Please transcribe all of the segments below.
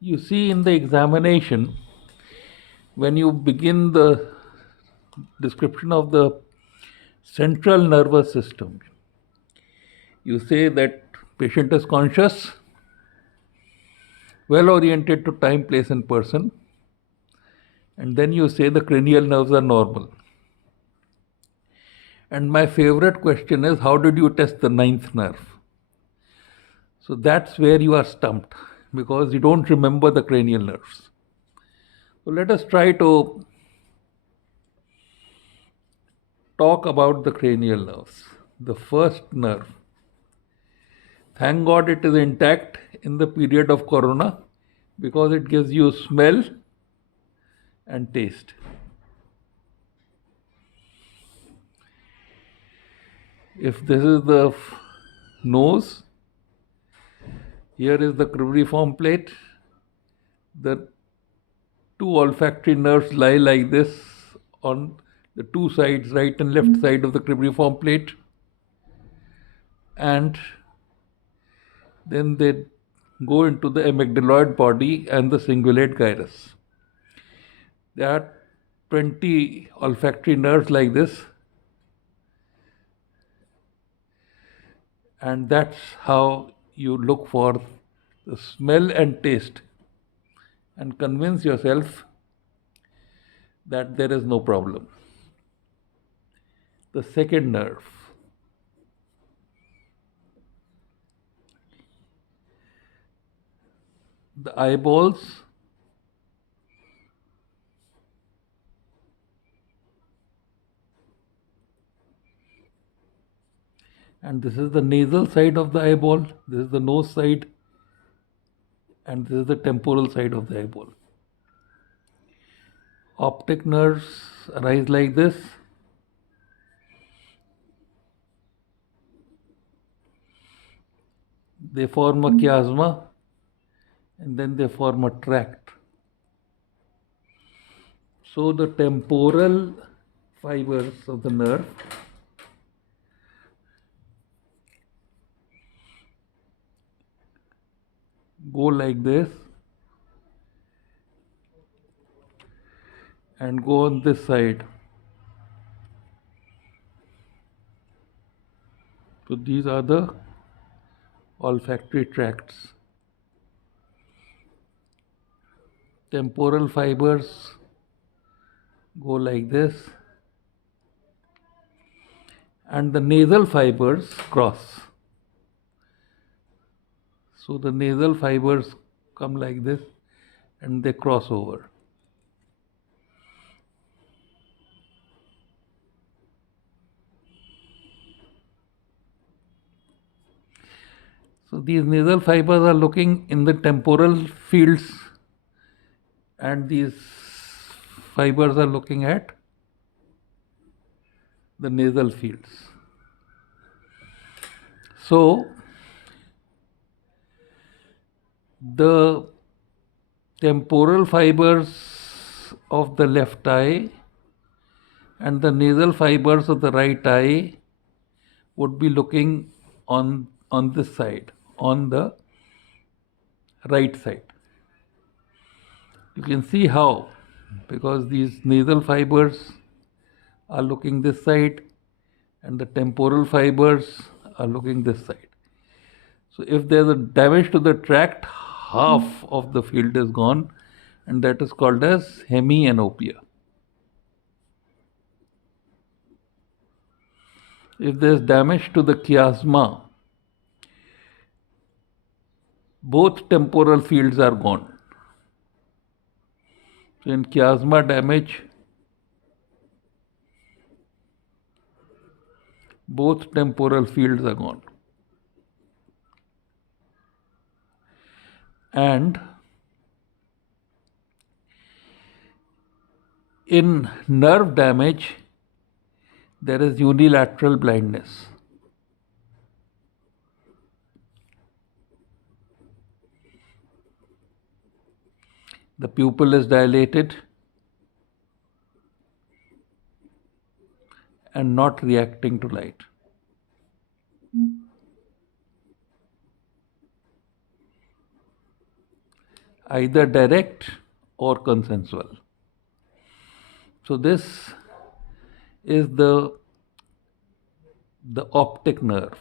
You see, in the examination, when you begin the description of the central nervous system, you say that patient is conscious, well oriented to time, place, and person, and then you say the cranial nerves are normal. And my favorite question is, how did you test the ninth nerve? So that's where you are stumped because you don't remember the cranial nerves. So let us try to talk about the cranial nerves. The first nerve. Thank God it is intact in the period of corona because it gives you smell and taste. If this is the nose, here is the cribriform plate. The two olfactory nerves lie like this on the two sides, right and left side of the cribriform plate. And then they go into the amygdaloid body and the cingulate gyrus. There are 20 olfactory nerves like this, and that's how you look for the smell and taste and convince yourself that there is no problem. The second nerve, the eyeballs, and this is the nasal side of the eyeball, this is the nose side, and this is the temporal side of the eyeball. Optic nerves arise like this. They form a chiasma and then they form a tract. So the temporal fibers of the nerve go like this and go on this side. So these are the olfactory tracts. Temporal fibers go like this, and the nasal fibers cross. So the nasal fibers come like this and they cross over. So these nasal fibers are looking in the temporal fields, and these fibers are looking at the nasal fields. So the temporal fibers of the left eye and the nasal fibers of the right eye would be looking on this side, on the right side. You can see how, because these nasal fibers are looking this side and the temporal fibers are looking this side. So if there's a damage to the tract, half of the field is gone, and that is called as hemianopia. If there's damage to the chiasma, both temporal fields are gone. So in chiasma damage, both temporal fields are gone. And in nerve damage, there is unilateral blindness. The pupil is dilated and not reacting to light. either direct or consensual. So this is the optic nerve.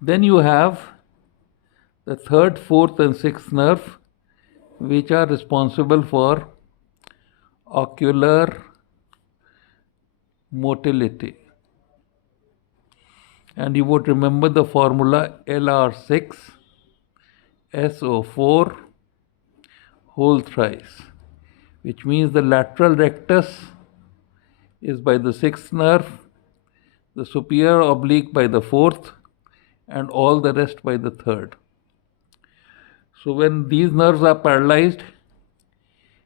Then you have the third, fourth, and sixth nerve, which are responsible for ocular motility. And you would remember the formula LR6 SO4 whole thrice, which means the lateral rectus is by the sixth nerve, the superior oblique by the fourth, and all the rest by the third. So when these nerves are paralyzed,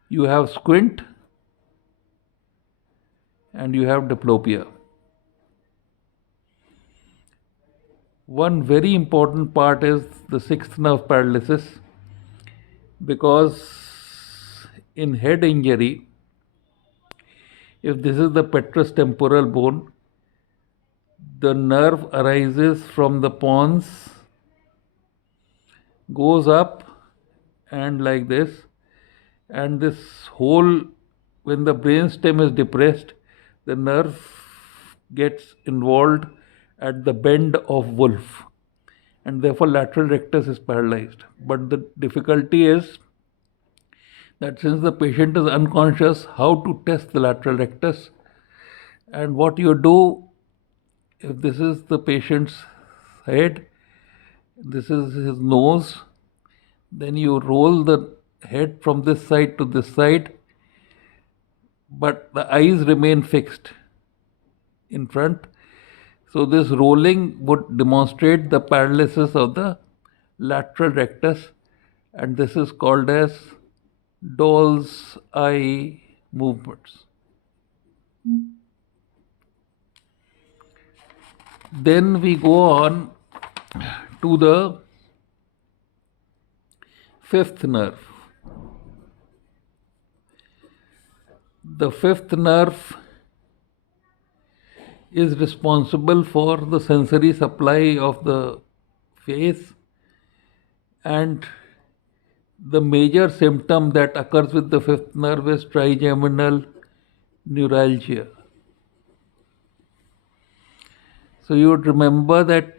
you have squint and you have diplopia. One very important part is the sixth nerve paralysis, because in head injury, if this is the petrous temporal bone, the nerve arises from the pons, goes up and like this, and this whole, when the brainstem is depressed, the nerve gets involved at the bend of Wolff, and therefore lateral rectus is paralyzed. But the difficulty is that since the patient is unconscious, how to test the lateral rectus, and what you do, if this is the patient's head, this is his nose, then you roll the head from this side to this side, but the eyes remain fixed in front. So this rolling would demonstrate the paralysis of the lateral rectus, and this is called as doll's eye movements. Then we go on to the fifth nerve. The fifth nerve is responsible for the sensory supply of the face, and the major symptom that occurs with the fifth nerve is trigeminal neuralgia. So you would remember that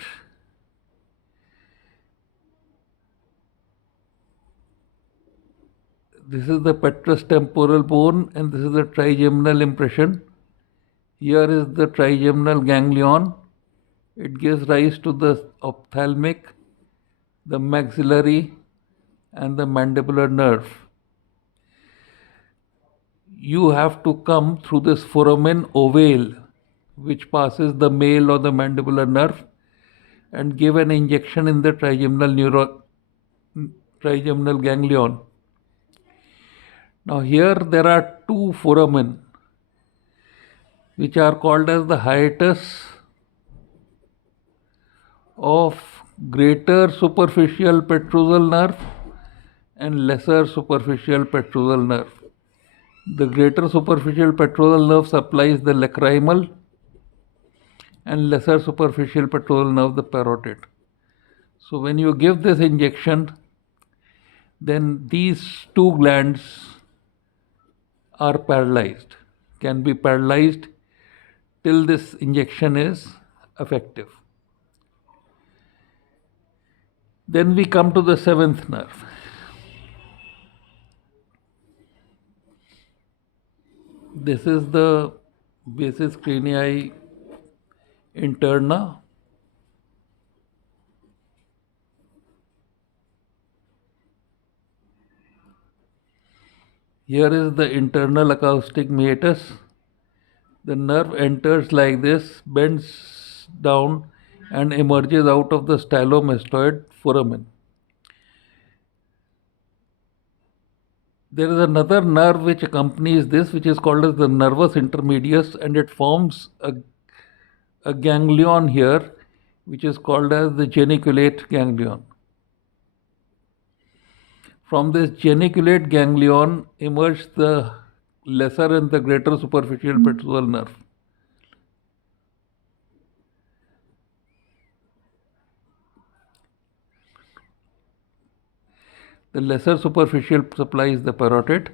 this is the petrous temporal bone and this is the trigeminal impression. Here is the trigeminal ganglion. It gives rise to the ophthalmic, the maxillary, and the mandibular nerve. You have to come through this foramen ovale, which passes the male or the mandibular nerve, and give an injection in the trigeminal ganglion. Now here there are two foramen which are called as the hiatus of greater superficial petrosal nerve and lesser superficial petrosal nerve. The greater superficial petrosal nerve supplies the lacrimal and lesser superficial petrosal nerve the parotid. So when you give this injection, then these two glands are paralyzed, can be paralyzed till this injection is effective. Then we come to the seventh nerve. This is the basis cranii interna. Here is the internal acoustic meatus. The nerve enters like this, bends down, and emerges out of the stylomastoid foramen. There is another nerve which accompanies this, which is called as the nervus intermedius, and it forms a ganglion here, which is called as the geniculate ganglion. From this geniculate ganglion emerge the lesser and the greater superficial petrosal nerve. The lesser superficial supplies the parotid,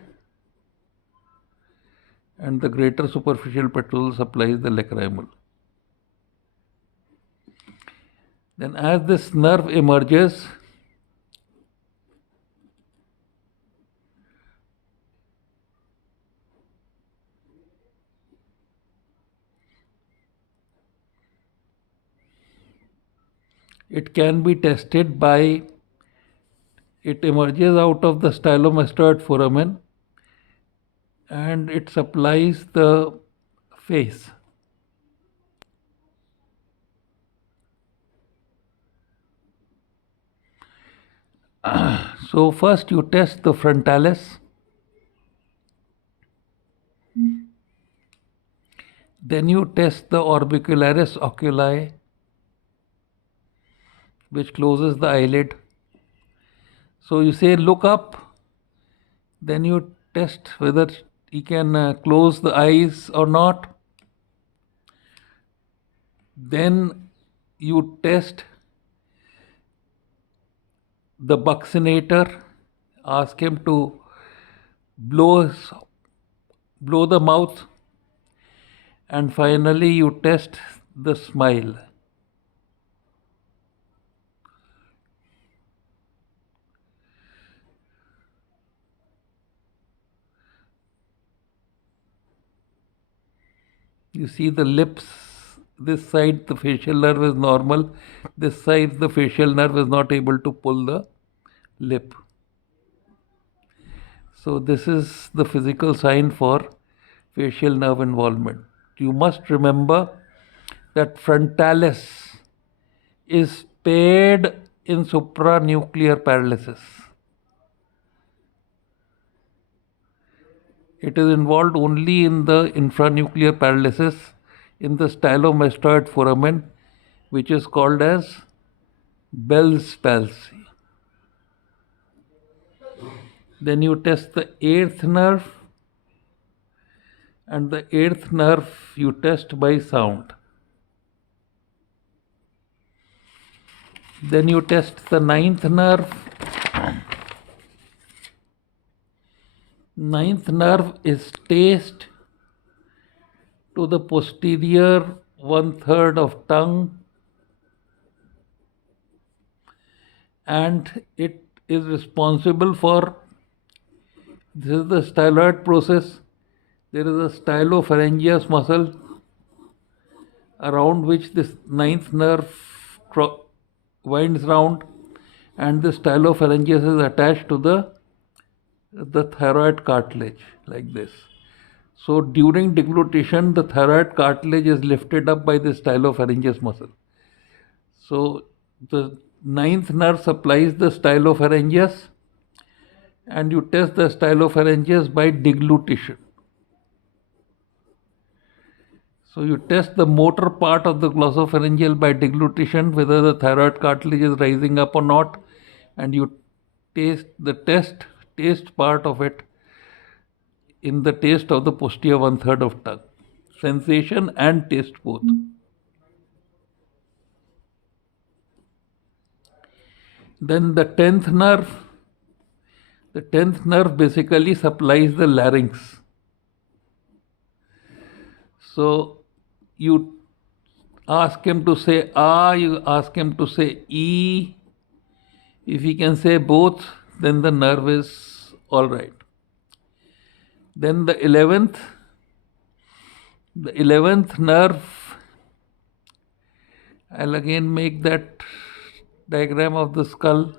and the greater superficial petrosal supplies the lacrimal. Then as this nerve emerges, it can be tested by, it emerges out of the stylomastoid foramen and it supplies the face. So first you test the frontalis, then you test the orbicularis oculi, which closes the eyelid. So you say look up, then you test whether he can close the eyes or not. Then you test the buccinator, ask him to blow the mouth, and finally you test the smile. You see the lips, this side the facial nerve is normal, this side the facial nerve is not able to pull the lip. So this is the physical sign for facial nerve involvement. You must remember that frontalis is paired in supranuclear paralysis. It is involved only in the infranuclear paralysis in the stylomastoid foramen, which is called as Bell's palsy. Then you test the eighth nerve, and the eighth nerve you test by sound. Then you test the ninth nerve. Ninth nerve is taste to the posterior 1/3 of tongue, and it is responsible for, this is the styloid process. There is a stylopharyngeus muscle around which this ninth nerve winds round, and the stylopharyngeus is attached to the thyroid cartilage like this. So during deglutition, the thyroid cartilage is lifted up by the stylopharyngeus muscle. So the ninth nerve supplies the stylopharyngeus, and you test the stylopharyngeus by deglutition. So you test the motor part of the glossopharyngeal by deglutition, whether the thyroid cartilage is rising up or not, and you taste the taste part of it in the taste of the posterior 1/3 of tongue. Sensation and taste both. Then the 10th nerve basically supplies the larynx. So you ask him to say ah, you ask him to say e. If he can say both, then the nerve is all right. Then the 11th nerve, I'll again make that diagram of the skull.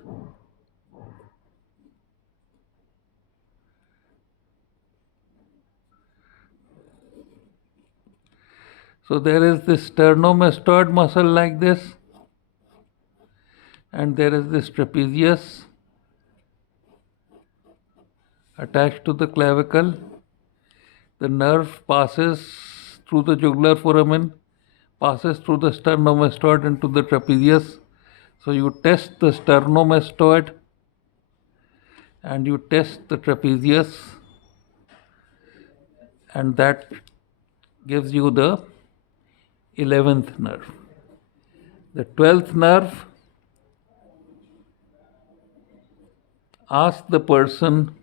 So there is this sternomastoid muscle like this, and there is this trapezius attached to the clavicle. The nerve passes through the jugular foramen, passes through the sternomastoid into the trapezius. So you test the sternomastoid and you test the trapezius, and that gives you the 11th nerve. The 12th nerve, ask the person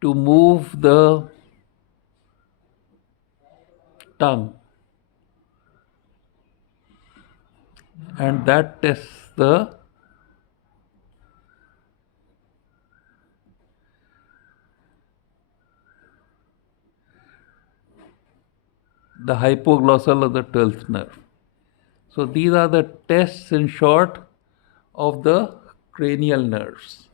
to move the tongue, and that tests the hypoglossal or the 12th nerve. So these are the tests in short of the cranial nerves.